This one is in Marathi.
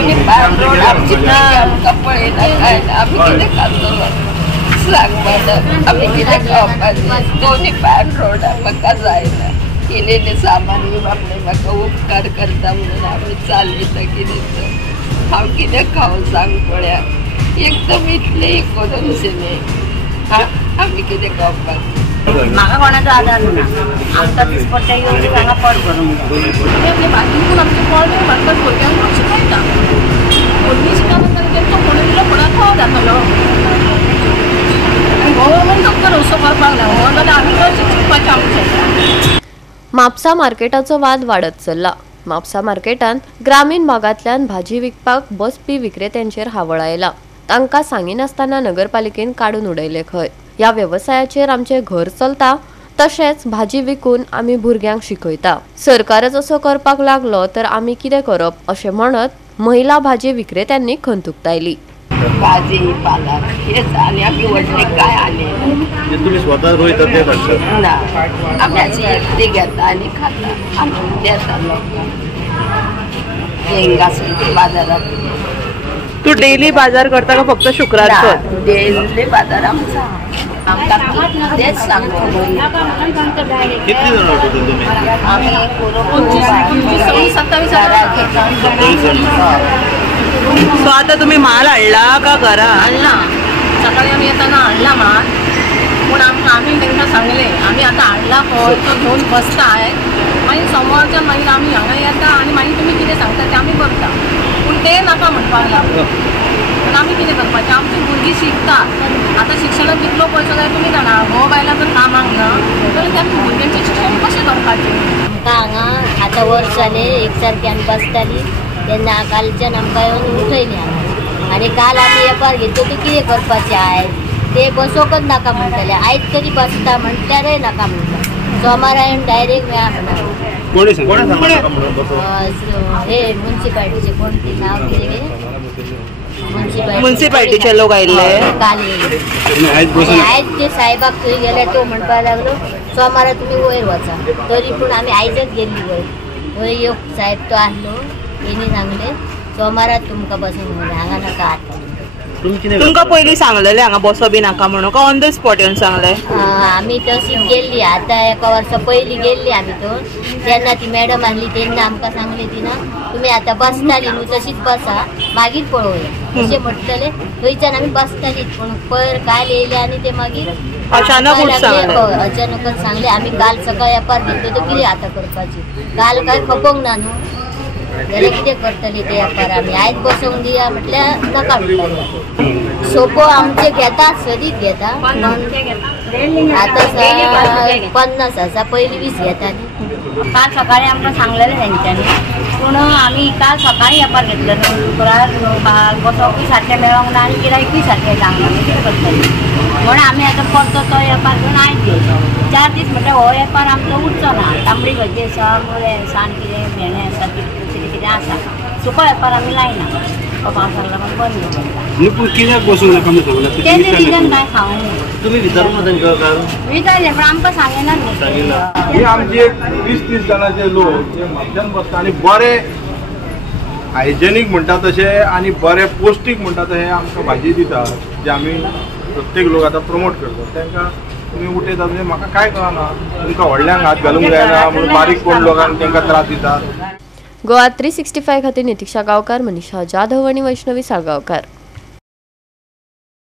दोन्ही पान रोड आमची आमका पळयना काय ना आम्ही कितें खातलो सांग मॅडम आम्ही कितें खावपाचें दोन्ही पान रोड म्हाका जायना इल्लें सामान बी बापडे म्हाका उपकार करता म्हणून आमी चालयता कितें तर हांव कितें खावं सांग पळयात एकदम इतलें इकोनॉमीसें आमी कितें खावपाचें म्हाका कोणाचो आधार ना आमकां दिसपट्ट्या येवन हांगा पड करूंक जाय भाशेंतून आमचे पड म्हणटा भुरग्यांक शिकयता भुरगीं शिकता तेंचो कोणूय कोणाक खाव जातलो गव्हर्मेंट डॉक्टर असो करपाक ना जाल्यार आमी कशें शिकपाचें आमचें। म्हापसा मार्केटाचो वाद वाडत चल्ला। म्हापसा मार्केटांत ग्रामीण भागांतल्यान भाजी विकपाक बसपी विक्रेत्यांचेर हावळ आयला। तांकां सांगिनासतना नगरपालिकेन काडून उडयले खंय। ह्या वेवसायाचेर आमचे घर चलता तशेंच भाजी विकून आमी भुरग्यांक शिकयता। सरकारच असो करपाक लागलो तर आमी कितें करप अशें म्हणत महिला भाजी विक्रेत्यांनी खंत उक्तायली। भाजी पालक हेच आणि आम्ही वडले काय आले तुम्ही स्वतः रोयता ते धाडटा ना आम्ही अशी एकटी घेता आणि खाता आम्ही देता लोकांक हेंगा बाजारात। तू डेली बाजार करता का फक्त शुक्रार? डेली बाजार आमचा तेच सांगतो। कितली जण टोटल तुम्ही? आम्ही सो आता तुम्ही माल हाडला का घरा हाडला सकाळी आमी येताना हाडला माल पूण आमी तांकां सांगले आमी आतां हाडला खंय तो घेवन बसताय मागीर समोरच्यान मागीर आमी हांगा येता आनी मागीर तुमी कितें सांगता तें आमी करता पूण तें नाका म्हणपाक लागलो पूण आमी कितें करपाचें आमची भुरगीं शिकतात आतां शिक्षणाक कितलो पयसो जाय तुमी जाणा हो बायलां जर कामाक ना जाल्यार त्या भुरग्यांचें शिक्षण कशें करपाचें। आमकां हांगा आतां वर्स जालें एक सारक्यान बसताली तेन्ना कालच्यान आमकां येवन उठयली हांगा आनी काल आमी येपार घेतलो ते कितें करपाचें आयज ते बसोकच नाका म्हणटाले आयज तरी बसता म्हटल्यारय नाका म्हणटा सोमारा येवन डायरेक्ट मेळा म्हणा हे म्युन्सिपाल्टीचे कोण ते नांव कितें म्युन्सिपाल्टीचे लोक आयिल्ले काल येयले आयज ते साहेबाक थंय गेले तो म्हणपाक लागलो सोमारा तुमी वयर वचा तरी पूण आमी आयजच गेल्ली वयर वयर एक साहेब तो आसलो तेणी सांगले सोमारात तुमकां बसून म्हणलें हांगा नाका आता तुमकां पयलीं सांगलेलें हांगा बसो बी नाका म्हणून का ऑन द स्पॉट येवन सांगले? आमी तशी गेल्ली आतां एका वर्सा पयलीं गेल्ली आमी थंय तेन्ना ती मॅडम आसली तेन्ना आमकां सांगली तिनं तुमी आतां बसताली न्हू तशीच बसा मागीर पळोवया अशें म्हटलेलें थंयच्यान आमी बसतालीच पूण पयर काल येयले आनी ते मागीर अचानकच सांगले आमी काल सकाळी येपार घेतलो तर कितें आतां करपाची काल काय खपोंक ना न्हू जाल्यार कितें करतली ते येपार आमी आयज बसोंक दिया म्हटल्यार नाका म्हणटाले सोपो आमचे घेता सदीच घेता आतां 50 आसा पयलीं 20 घेताली काल सकाळी आमकां सांगलेलें तेंच्यांनी पूण आमी काल सकाळी येपार घेतलें शुक्रार बसोवपी सारकें मेळोंक ना आनी गिरायकूय सारकें जावंक ना कितें करतली म्हणून आमी आतां परतो तो येपार घेवन आयज घेयलो 4 दीस म्हटल्यार हो येपार आमचो उरचो ना तांबडी भाजी आसा मुळें साण कितें भेंडे आसा कितें कितें आसा सुको येपार आमी लायना पावसाक लागून बंद न्हू कित्याक बसूंक नाका म्हणून सांगला तेजें रिजन काय खावंक तुमी विचारूंक ना तांकां विचारलें पूण आमकां सांगेनात न्ही हे आमचे 20-30 जाणांचे लोक जे म्हापशान बसता आनी बरे हायजेनीक म्हणटा तशें आनी बरे पौश्टीक म्हणटा तशें आमकां भाजी दितात जे आमी प्रत्येक लोक आतां प्रमोट करतात तांकां तुमी उठयतात म्हणजे म्हाका काय कळना तुमकां व्हडल्यांक हात घालूंक जायना म्हणून बारीक कोण लोकांक तांकां त्रास दितात। गोवा 365 खातीर नितीक्षा गांवकार, मनीषा जाधव आनी वैष्णवी साळगांवकार।